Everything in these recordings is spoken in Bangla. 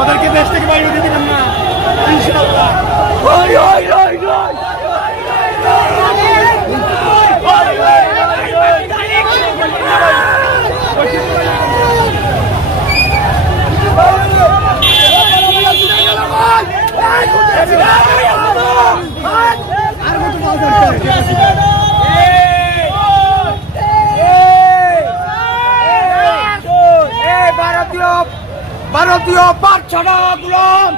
ওদেরকে দেশ থেকে বাইরে দিতে দিবেন না ইনশাআল্লাহ। ভারতীয় পাঠশালা গুলাম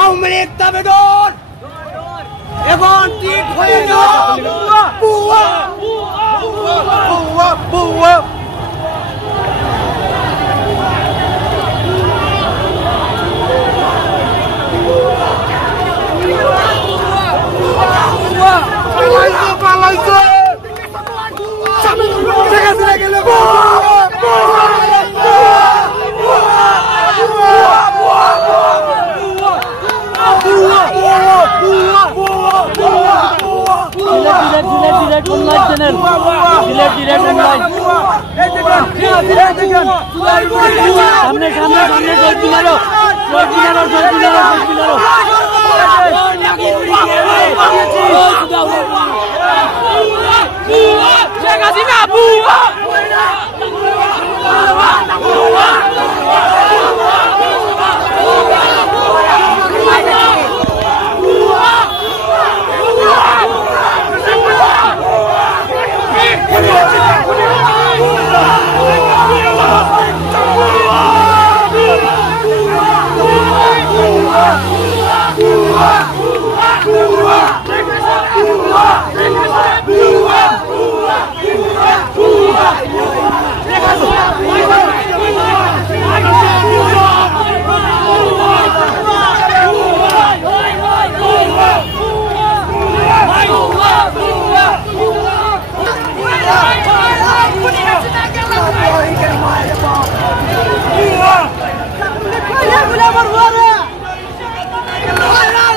আওয়ামী লীগ দাবিদার এখন ঠিক হয়ে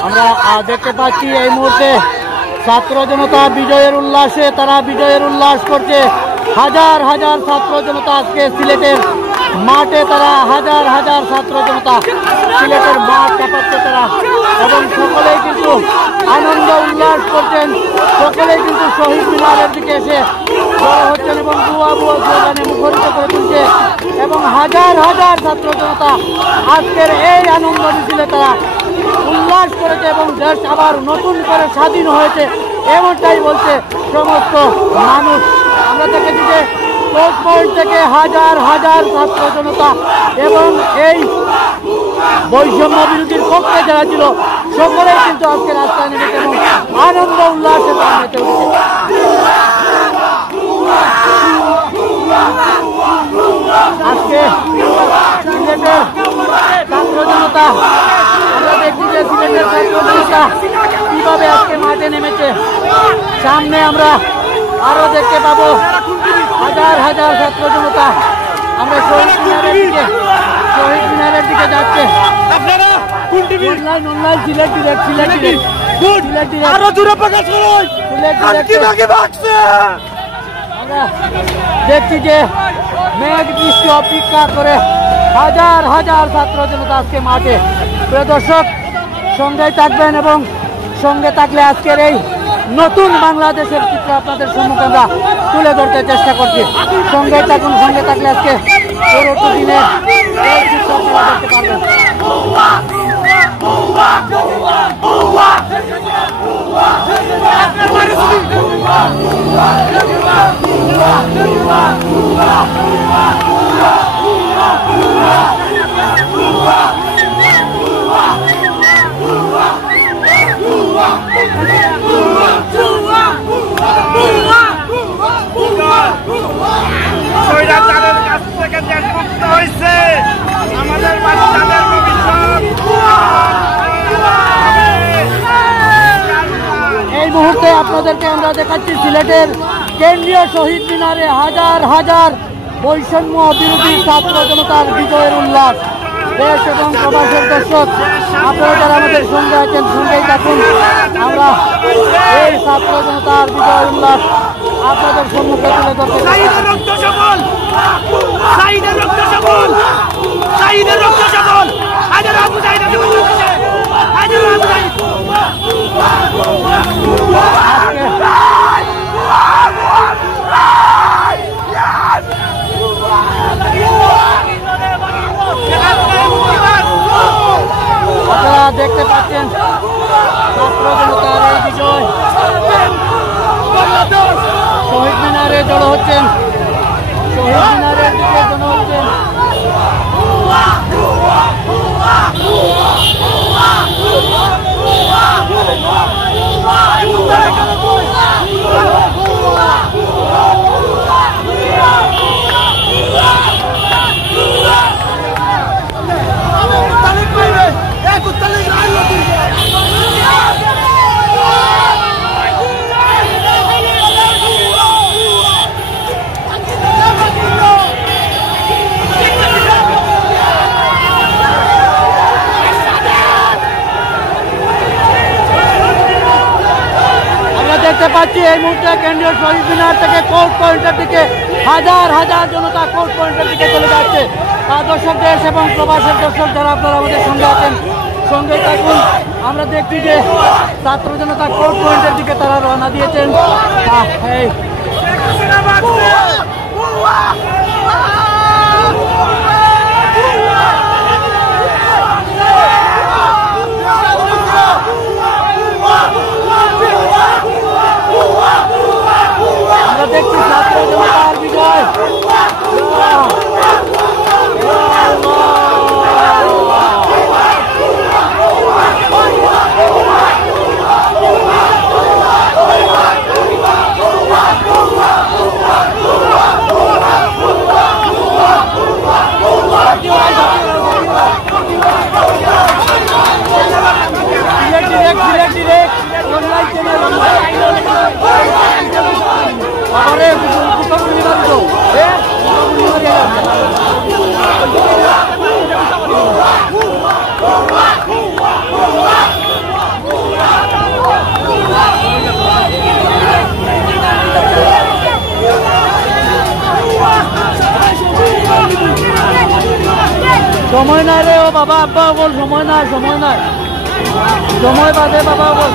আমরা দেখতে পাচ্ছি এই মুহূর্তে ছাত্র জনতা বিজয়ের উল্লাসে তারা বিজয়ের উল্লাস করছে। হাজার হাজার ছাত্র জনতা আজকে সিলেটের মাঠে, তারা হাজার হাজার ছাত্র জনতা সিলেটের মাঠ কাঁপাচ্ছে তারা, এবং সকলেই কিন্তু আনন্দ উল্লাস করছেন। সকলেই কিন্তু শহীদ মিনারের দিকে এসে জড়ো হচ্ছেন এবং বুয়া বুয়া স্লোগানে মুখরিত করে তুলছে, এবং হাজার হাজার ছাত্র জনতা আজকের এই আনন্দ মিছিলে তারা উল্লাস করেছে এবং দেশ আবার নতুন করে স্বাধীন হয়েছে এমনটাই বলছে সমস্ত মানুষ। আমরা দেখেছি যে কোর্ট পয়েন্ট থেকে হাজার হাজার ছাত্র জনতা এবং এই বৈষম্য বিরোধীর পক্ষে যারা ছিল সকলেই কিন্তু আজকে রাস্তায় নেমেছে এবং আনন্দ উল্লাসে তারা মেতে উঠেছে। আজকে সিলেটের ছাত্র জনতা, আমরা দেখছি যে সিলেটের ছাত্র জনতা কিভাবে আজকে মাঠে নেমেছে। সামনে আমরা আরো দেখতে পাবো হাজার হাজার ছাত্র জনতা। আমরা শহীদ মিনারের দিকে যাচ্ছে। অনলাইন সিলেট ডিরেক্ট আরো দূরে প্রকাশ করুন। আমরা দেখছি যে মেঘ বৃষ্টি অপেক্ষা করে হাজার হাজার ছাত্র জনতা আজকে মাঠে। প্রিয় দর্শক, সঙ্গে থাকবেন এবং সঙ্গে থাকলে আজকের এই নতুন বাংলাদেশের চিত্র আপনাদের সম্মুখে আমরা তুলে ধরতে চেষ্টা করছি। সঙ্গে থাকুন, সঙ্গে থাকলে আজকে পরবর্তী দিনে এই চিত্র আপনারা দেখতে পারবেন। আমাদের বাচ্চাদের ভবিষ্যৎ। এই মুহূর্তে আপনাদেরকে আমরা দেখাচ্ছি সিলেটের কেন্দ্রীয় শহীদ মিনারে হাজার হাজার বৈষম্য বিরোধী ছাত্র জনতার বিজয়ের উল্লাস। দেশ এবং প্রবাসের দর্শক, আপনারা যারা আমাদের সঙ্গে আছেন সঙ্গেই থাকুন। আমরা এই ছাত্র জনতার বিজয়ের উল্লাস আপনাদের সম্মুখে তুলে ধরতে আপনারা দেখতে পাচ্ছেন ছাত্র জনতার এই বিজয়। শহীদ মিনারে জড়ো হচ্ছেন, শহীদ মিনারের দিকে জড়ো হচ্ছেন। দেখতে পাচ্ছি এই মুহূর্তে কেন্দ্রীয় শহীদ মিনার থেকে কোর্ট পয়েন্টের দিকে হাজার হাজার জনতা কোর্ট পয়েন্টের দিকে চলে যাচ্ছে। দর্শক, দেশ এবং প্রবাসের দর্শক যারা আপনারা আমাদের সঙ্গে আছেন সঙ্গে থাকুন। আমরা দেখছি যে ছাত্র জনতা কোর্ট পয়েন্টের দিকে তারা রওনা দিয়েছেন। আমরা দেখছি ছাত্র জনতার বিজয়। সময় নাই রে ও বাবা, আব্বা বল সময় নাই, সময় নাই, সময় বাদে বাবা বল।